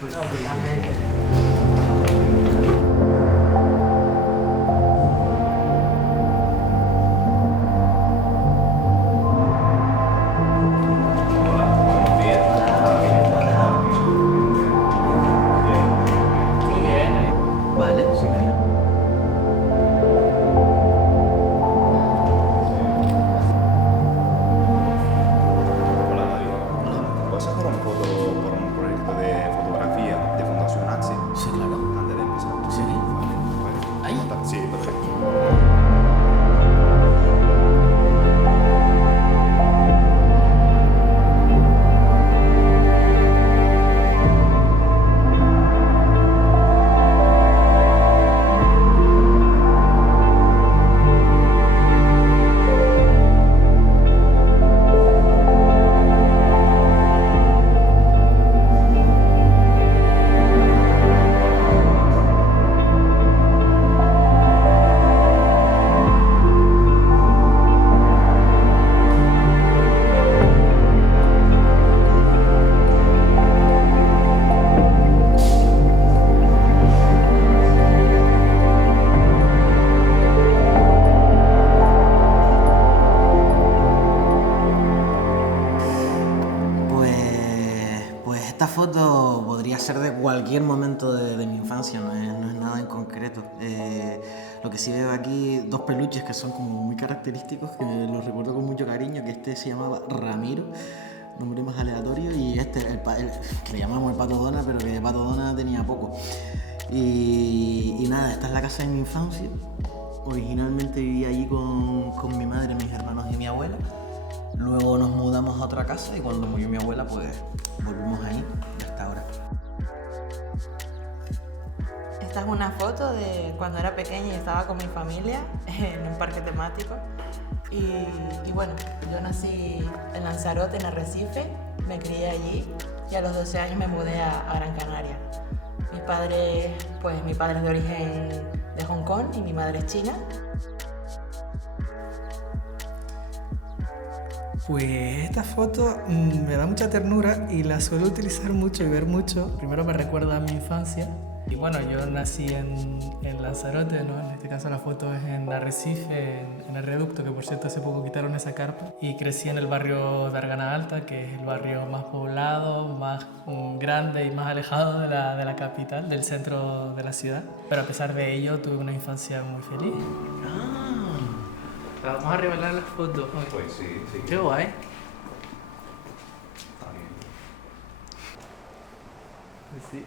Pues, No, totalmente. Buenos días. muy bien. Vale, sí, genial. Hola Mario. ¿Puedes hacer una foto por un proyecto de fotografía de Fundación AXI? Sí, claro. Antes de empezar. Sí. Vale. Ahí. Sí, perfecto. Pues esta foto podría ser de cualquier momento de mi infancia, no es nada en concreto. Lo que sí veo aquí, dos peluches que son como muy característicos, que los recuerdo con mucho cariño, que este se llamaba Ramiro, nombre más aleatorio, y este, que le llamamos el Pato Dona, pero que de Pato Dona tenía poco. Y nada, esta es la casa de mi infancia. Originalmente vivía allí con mi madre, mis hermanos y mi abuela. Luego nos mudamos a otra casa y cuando murió mi abuela, pues volvimos ahí hasta ahora. Esta es una foto de cuando era pequeña y estaba con mi familia en un parque temático. Y bueno, yo nací en Lanzarote, en Arrecife, me crié allí y a los 12 años me mudé a Gran Canaria. Mi padre es de origen de Hong Kong y mi madre es china. Pues esta foto me da mucha ternura y la suelo utilizar mucho y ver mucho. Primero me recuerda a mi infancia. Y bueno, yo nací en Lanzarote, ¿no? En este caso la foto es en Arrecife, en el Reducto, que por cierto hace poco quitaron esa carpa. Y crecí en el barrio de Argana Alta, que es el barrio más poblado, más grande y más alejado de la capital, del centro de la ciudad. Pero a pesar de ello tuve una infancia muy feliz. Vamos a revelar las fotos. Pues sí, sí. Qué guay. Está bien. Sí.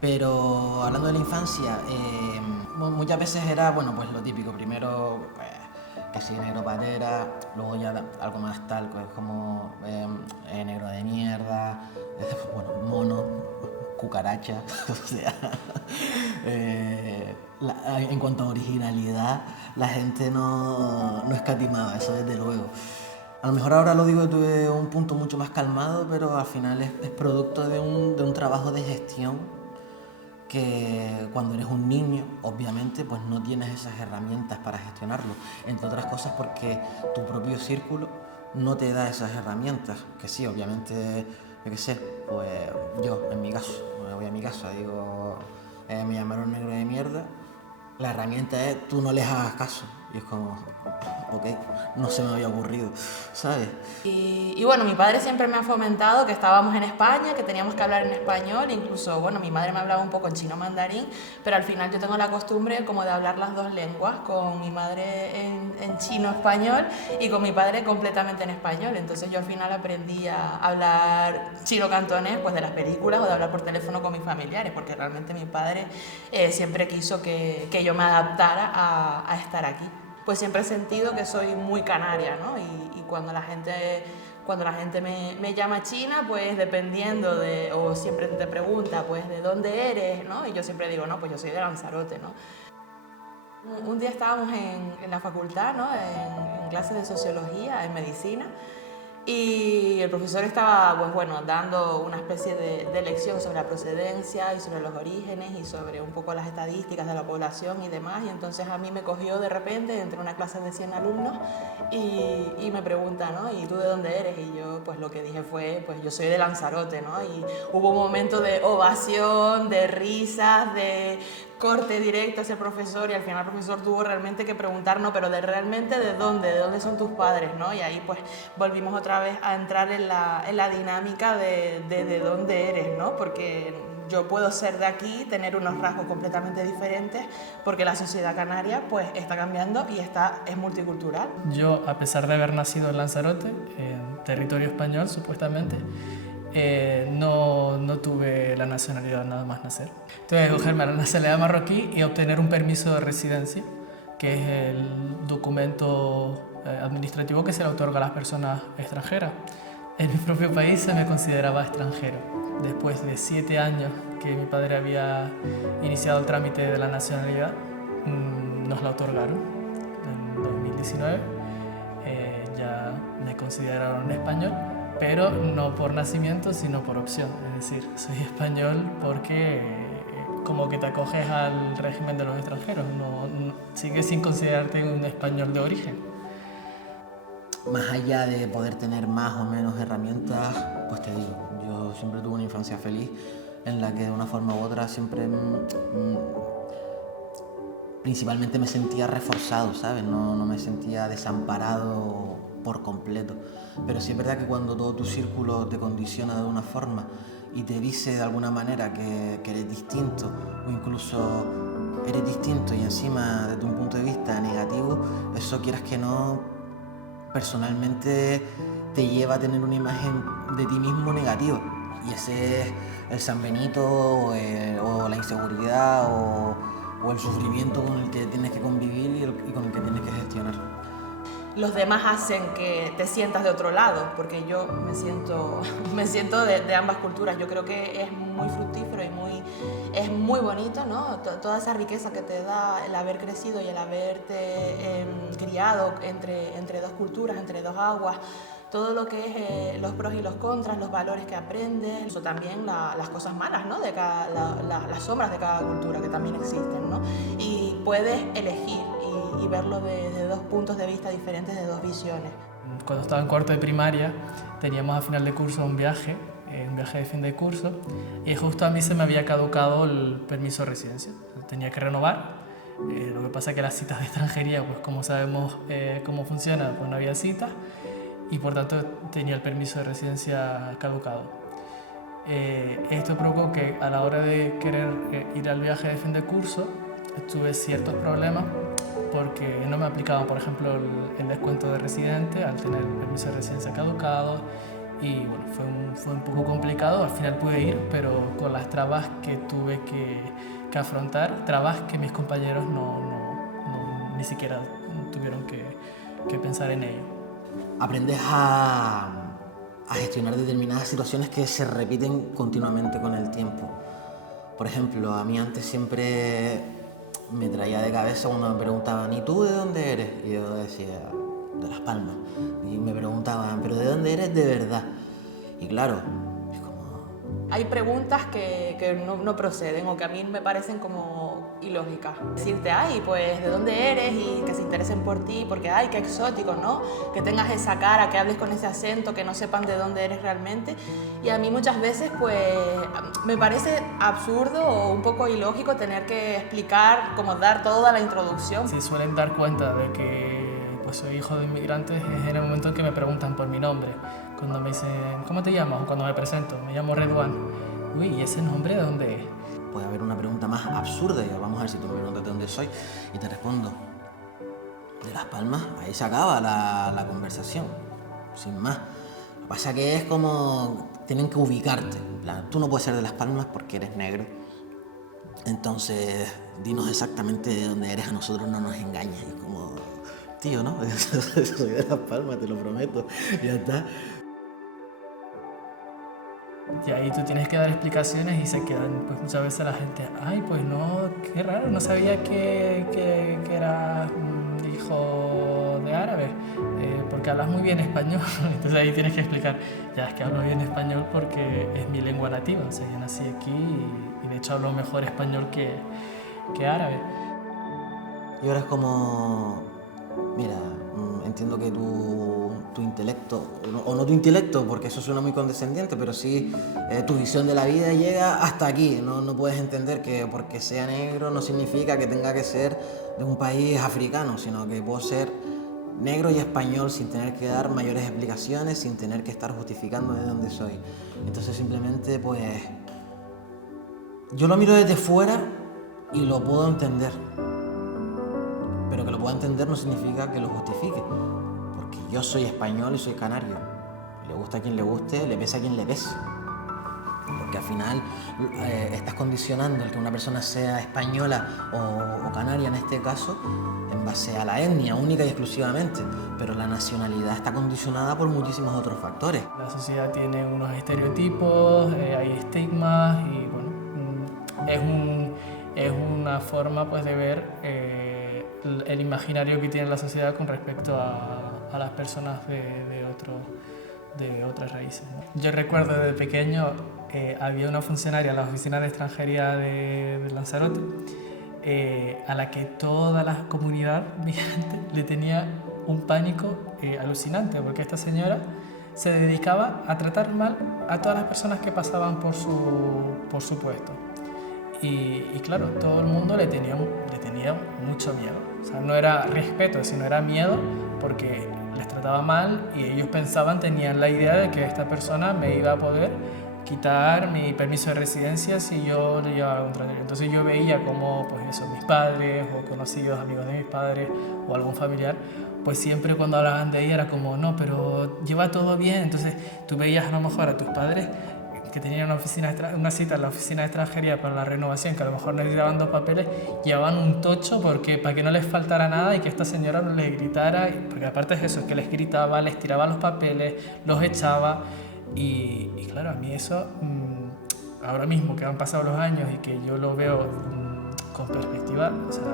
Pero hablando de la infancia, muchas veces era, bueno, pues lo típico. Primero, que sí, negro patera, luego ya algo más tal, pues como negro de mierda, bueno, mono, cucaracha, o sea, en cuanto a originalidad, la gente no escatimaba, eso desde luego. A lo mejor ahora lo digo desde un punto mucho más calmado, pero al final es producto de un trabajo de gestión que cuando eres un niño, obviamente, pues no tienes esas herramientas para gestionarlo. Entre otras cosas porque tu propio círculo no te da esas herramientas. Que sí, obviamente, yo qué sé, pues yo, en mi caso, me voy a mi casa, digo, me llamaron negro de mierda, la herramienta es tú no les hagas caso. Y es como, ok, no se me había ocurrido, ¿sabes? Y bueno, mi padre siempre me ha fomentado que estábamos en España, que teníamos que hablar en español, incluso, bueno, mi madre me hablaba un poco en chino mandarín, pero al final yo tengo la costumbre como de hablar las dos lenguas, con mi madre en chino español y con mi padre completamente en español. Entonces yo al final aprendí a hablar chino cantonés, pues de las películas o de hablar por teléfono con mis familiares, porque realmente mi padre siempre quiso que yo me adaptara a estar aquí. Pues siempre he sentido que soy muy canaria, ¿no? Y cuando la gente me llama china, pues dependiendo de, o siempre te pregunta, pues, ¿de dónde eres?, ¿no? Y yo siempre digo, no, pues yo soy de Lanzarote, ¿no? Un día estábamos en la facultad, ¿no? En clases de sociología, en medicina, Y el profesor estaba, pues bueno, dando una especie de lección sobre la procedencia y sobre los orígenes y sobre un poco las estadísticas de la población y demás. Y entonces a mí me cogió de repente entre una clase de 100 alumnos y me pregunta, ¿no? ¿Y tú de dónde eres? Y yo, pues lo que dije fue, pues yo soy de Lanzarote, ¿no? Y hubo un momento de ovación, de risas, de corte directo a ese profesor, y al final el profesor tuvo realmente que preguntar, no, pero realmente de dónde son tus padres, ¿no? Y ahí pues volvimos otra vez a entrar en la dinámica de dónde eres, ¿no? Porque yo puedo ser de aquí, tener unos rasgos completamente diferentes, porque la sociedad canaria pues está cambiando y es multicultural. Yo, a pesar de haber nacido en Lanzarote, en territorio español supuestamente, no tuve la nacionalidad nada más nacer. Tuve que cogerme la nacionalidad marroquí y obtener un permiso de residencia, que es el documento administrativo que se le otorga a las personas extranjeras. En mi propio país se me consideraba extranjero. Después de 7 años que mi padre había iniciado el trámite de la nacionalidad, nos la otorgaron en 2019. Ya me consideraron español, pero no por nacimiento, sino por opción. Es decir, soy español porque como que te acoges al régimen de los extranjeros, sigues sin considerarte un español de origen. Más allá de poder tener más o menos herramientas, pues te digo, yo siempre tuve una infancia feliz en la que de una forma u otra siempre principalmente me sentía reforzado, ¿sabes? No me sentía desamparado por completo. Pero sí es verdad que cuando todo tu círculo te condiciona de una forma y te dice de alguna manera que eres distinto, o incluso eres distinto y encima desde un punto de vista negativo, eso quieras que no, personalmente te lleva a tener una imagen de ti mismo negativa. Y ese es el San Benito o la inseguridad o el sufrimiento con el que tienes que convivir y con el que tienes que gestionar. Los demás hacen que te sientas de otro lado, porque yo me siento de ambas culturas. Yo creo que es muy fructífero y es muy bonito, ¿no? Toda esa riqueza que te da el haber crecido y el haberte criado entre dos culturas, entre dos aguas. Todo lo que es los pros y los contras, los valores que aprendes, eso también las cosas malas, ¿no? Las sombras de cada cultura que también existen, ¿no? Y puedes elegir y verlo de dos puntos de vista diferentes, de dos visiones. Cuando estaba en cuarto de primaria teníamos a final de curso un viaje de fin de curso, y justo a mí se me había caducado el permiso de residencia, tenía que renovar. Lo que pasa es que las citas de extranjería, pues como sabemos cómo funciona, pues no había citas, y por tanto tenía el permiso de residencia caducado. Esto provocó que a la hora de querer ir al viaje de fin de curso tuve ciertos problemas porque no me aplicaban, por ejemplo, el descuento de residente al tener el permiso de residencia caducado, y bueno, fue un poco complicado. Al final pude ir, pero con las trabas que tuve que afrontar, trabas que mis compañeros ni siquiera tuvieron que pensar en ello. Aprendes a gestionar determinadas situaciones que se repiten continuamente con el tiempo. Por ejemplo, a mí antes siempre me traía de cabeza cuando me preguntaban, ¿y tú de dónde eres? Y yo decía, de Las Palmas. Y me preguntaban, ¿pero de dónde eres de verdad? Y claro, es como... Hay preguntas que no proceden o que a mí me parecen como ilógicas. Decirte, ay, pues, ¿de dónde eres? Y que se interesen por ti, porque, ay, qué exótico, ¿no? Que tengas esa cara, que hables con ese acento, que no sepan de dónde eres realmente. Y a mí muchas veces, pues, me parece absurdo o un poco ilógico tener que explicar, como dar toda la introducción. Se suelen dar cuenta de que pues, soy hijo de inmigrantes es en el momento en que me preguntan por mi nombre. Cuando me dicen, ¿cómo te llamas? O cuando me presento, me llamo Redwan. Uy, ¿y ese nombre de dónde es? Puede haber una pregunta más absurda, y vamos a ver si tú me preguntas de dónde soy, y te respondo, de Las Palmas. Ahí se acaba la conversación, sin más. Lo que pasa es que es como, tienen que ubicarte. En plan, tú no puedes ser de Las Palmas porque eres negro. Entonces, dinos exactamente de dónde eres, a nosotros no nos engañas. Y como, tío, ¿no? Soy de Las Palmas, te lo prometo. Y ya está. Y ahí tú tienes que dar explicaciones y se quedan, pues muchas veces la gente, ay, pues no, qué raro, no sabía que eras hijo de árabe, porque hablas muy bien español. Entonces ahí tienes que explicar, ya es que hablo bien español porque es mi lengua nativa, o sea, yo nací aquí y de hecho hablo mejor español que árabe. Y ahora es como, mira, entiendo que tu intelecto, o no tu intelecto, porque eso suena muy condescendiente, pero sí tu visión de la vida llega hasta aquí. No puedes entender que porque sea negro no significa que tenga que ser de un país africano, sino que puedo ser negro y español sin tener que dar mayores explicaciones, sin tener que estar justificando de dónde soy. Entonces simplemente pues yo lo miro desde fuera y lo puedo entender. Pero que lo pueda entender no significa que lo justifique, porque yo soy español y soy canario. Le gusta a quien le guste, le pese a quien le pese. Porque al final estás condicionando el que una persona sea española o canaria en este caso en base a la etnia única y exclusivamente, pero la nacionalidad está condicionada por muchísimos otros factores. La sociedad tiene unos estereotipos, hay estigmas y bueno, es una forma pues de ver el imaginario que tiene la sociedad con respecto a las personas de otras raíces, ¿no? Yo recuerdo desde pequeño, había una funcionaria en la oficina de extranjería de Lanzarote a la que toda la comunidad migrante le tenía un pánico alucinante, porque esta señora se dedicaba a tratar mal a todas las personas que pasaban por su puesto. Y claro, todo el mundo le tenía mucho miedo. O sea, no era respeto, sino era miedo porque les trataba mal y ellos tenían la idea de que esta persona me iba a poder quitar mi permiso de residencia si yo le llevaba contra él. Entonces yo veía como pues eso, mis padres o conocidos, amigos de mis padres o algún familiar, pues siempre cuando hablaban de ella era como, no, pero lleva todo bien. Entonces tú veías a lo mejor a tus padres que tenían una cita en la oficina de extranjería para la renovación, que a lo mejor necesitaban 2 papeles, llevaban un tocho para que no les faltara nada y que esta señora no les gritara, porque aparte es eso, es que les gritaba, les tiraba los papeles, los echaba y claro, a mí eso, ahora mismo que han pasado los años y que yo lo veo con perspectiva, o sea,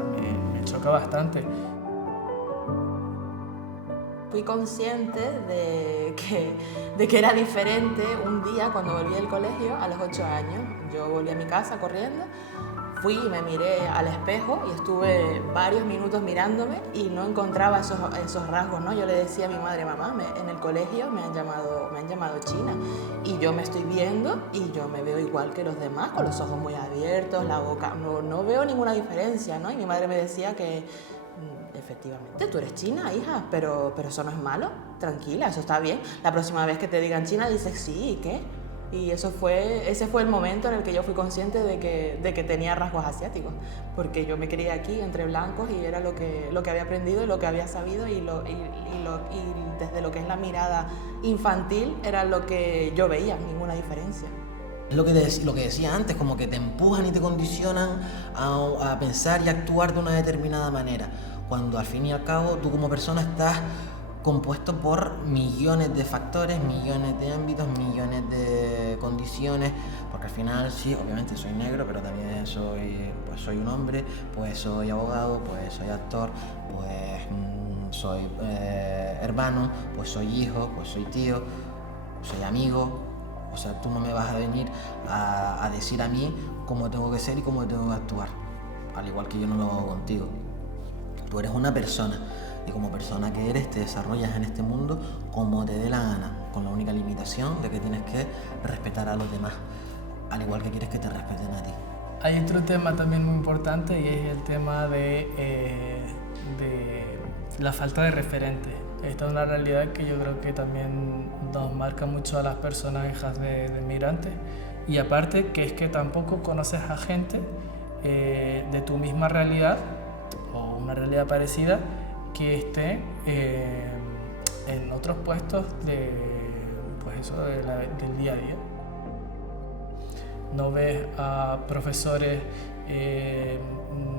me choca bastante. Fui consciente de que era diferente un día cuando volví del colegio a los 8 años. Yo volví a mi casa corriendo, fui y me miré al espejo y estuve varios minutos mirándome y no encontraba esos rasgos, ¿no? Yo le decía a mi madre, mamá, en el colegio me han llamado china y yo me estoy viendo y yo me veo igual que los demás, con los ojos muy abiertos, la boca, no veo ninguna diferencia, ¿no? Y mi madre me decía que efectivamente, tú eres china, hija, pero eso no es malo, tranquila, eso está bien. La próxima vez que te digan china dices sí, ¿y qué? Y ese fue el momento en el que yo fui consciente de que tenía rasgos asiáticos, porque yo me crié aquí entre blancos y era lo que había aprendido y lo que había sabido y desde lo que es la mirada infantil era lo que yo veía, ninguna diferencia. Es lo que decía antes, como que te empujan y te condicionan a pensar y actuar de una determinada manera, cuando al fin y al cabo tú como persona estás compuesto por millones de factores, millones de ámbitos, millones de condiciones, porque al final sí, obviamente soy negro, pero también soy un hombre, pues soy abogado, pues soy actor, pues soy hermano, pues soy hijo, pues soy tío, soy amigo. O sea, tú no me vas a venir a decir a mí cómo tengo que ser y cómo tengo que actuar, al igual que yo no lo hago contigo. Tú eres una persona y como persona que eres te desarrollas en este mundo como te dé la gana, con la única limitación de que tienes que respetar a los demás, al igual que quieres que te respeten a ti. Hay otro tema también muy importante y es el tema de la falta de referentes. Esta es una realidad que yo creo que también nos marca mucho a las personas hijas de migrantes, y aparte que es que tampoco conoces a gente de tu misma realidad o una realidad parecida que esté en otros puestos del día a día. No ves a profesores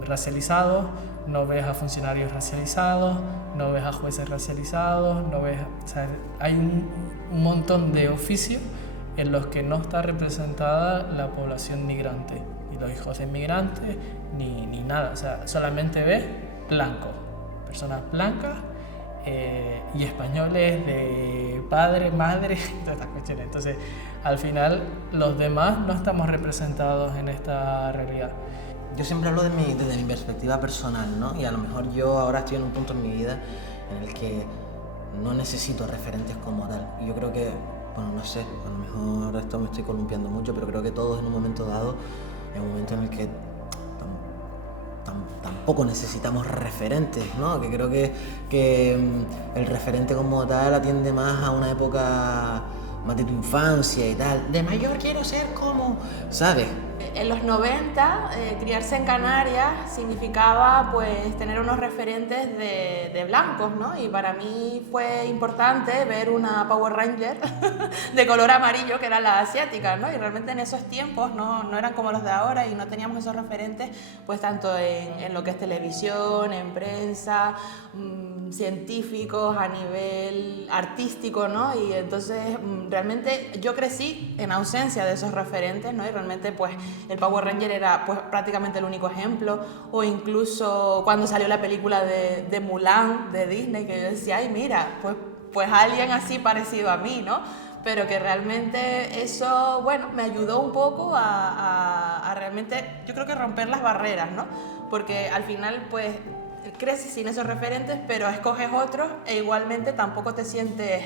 racializados, no ves a funcionarios racializados, no ves a jueces racializados, hay un montón de oficios en los que no está representada la población migrante, ni los hijos de inmigrantes, ni nada. O sea, solamente ves blancos, personas blancas y españoles de padre, madre, todas estas cuestiones. Entonces, al final, los demás no estamos representados en esta realidad. Yo siempre hablo desde mi perspectiva personal, ¿no? Y a lo mejor yo ahora estoy en un punto en mi vida en el que no necesito referentes como tal. Y yo creo que, bueno, no sé, a lo mejor esto me estoy columpiando mucho, pero creo que todos en un momento dado, en un momento en el que tampoco necesitamos referentes, ¿no? Que creo que el referente como tal atiende más a una época más de tu infancia y tal. De mayor quiero ser como, ¿sabes? En los 90, criarse en Canarias significaba pues tener unos referentes de blancos, ¿no? Y para mí fue importante ver una Power Ranger de color amarillo, que era la asiática, ¿no? Y realmente en esos tiempos no eran como los de ahora y no teníamos esos referentes, pues tanto en lo que es televisión, en prensa, científicos, a nivel artístico, ¿no? Y entonces realmente yo crecí en ausencia de esos referentes, ¿no? Y realmente pues el Power Ranger era pues prácticamente el único ejemplo, o incluso cuando salió la película de Mulan de Disney, que yo decía, ay mira, pues alguien así parecido a mí, ¿no? Pero que realmente eso, bueno, me ayudó un poco a realmente, yo creo que romper las barreras, ¿no? Porque al final pues creces sin esos referentes, pero escoges otros e igualmente tampoco te sientes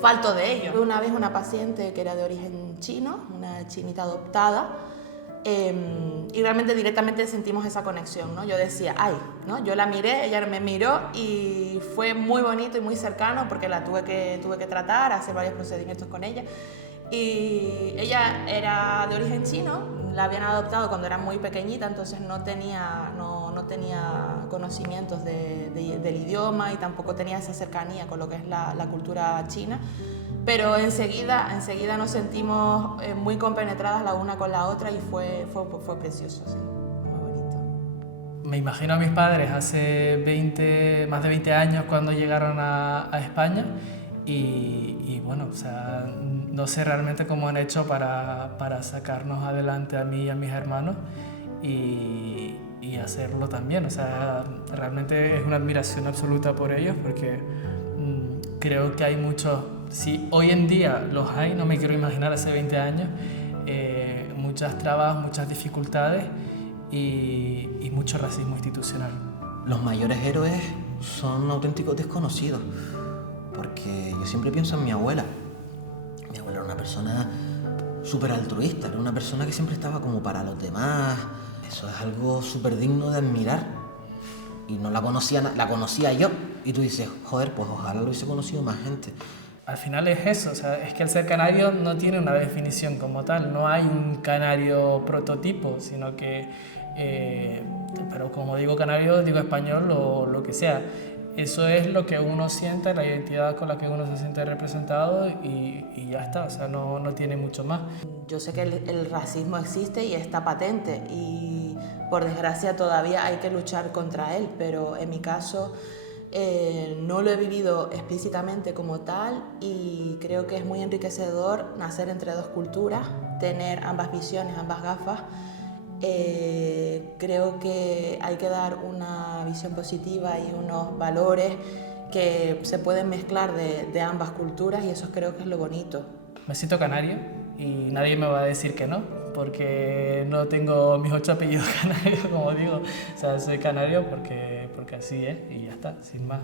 falto de ellos. Una vez una paciente que era de origen chino, una chinita adoptada, y realmente directamente sentimos esa conexión, ¿no? Yo decía, ay, ¿no? Yo la miré, ella me miró y fue muy bonito y muy cercano porque la tuve que tratar, hacer varios procedimientos con ella. Y ella era de origen chino, la habían adoptado cuando era muy pequeñita, entonces no tenía conocimientos del idioma y tampoco tenía esa cercanía con lo que es la cultura china. Pero enseguida nos sentimos muy compenetradas la una con la otra y fue precioso, sí, muy bonito. Me imagino a mis padres hace más de 20 años cuando llegaron a España y bueno, o sea, no sé realmente cómo han hecho para sacarnos adelante a mí y a mis hermanos y hacerlo también. O sea, realmente es una admiración absoluta por ellos porque creo que hay muchos, si hoy en día los hay, no me quiero imaginar hace 20 años, muchas trabas, muchas dificultades y mucho racismo institucional. Los mayores héroes son auténticos desconocidos, porque yo siempre pienso en mi abuela. Mi abuela era una persona súper altruista, era una persona que siempre estaba como para los demás. Eso es algo súper digno de admirar. Y no la conocía yo. Y tú dices, joder, pues ojalá lo hubiese conocido más gente. Al final es eso, o sea, es que el ser canario no tiene una definición como tal, no hay un canario prototipo, sino que, pero como digo canario, digo español o lo que sea. Eso es lo que uno siente, la identidad con la que uno se siente representado y ya está, o sea, no tiene mucho más. Yo sé que el racismo existe y está patente y por desgracia todavía hay que luchar contra él, pero en mi caso no lo he vivido explícitamente como tal y creo que es muy enriquecedor nacer entre dos culturas, tener ambas visiones, ambas gafas. Creo que hay que dar una visión positiva y unos valores que se pueden mezclar de ambas culturas y eso creo que es lo bonito. Me siento canario y nadie me va a decir que no, porque no tengo mis 8 apellidos canarios, como digo. O sea, soy canario porque así es y ya está, sin más.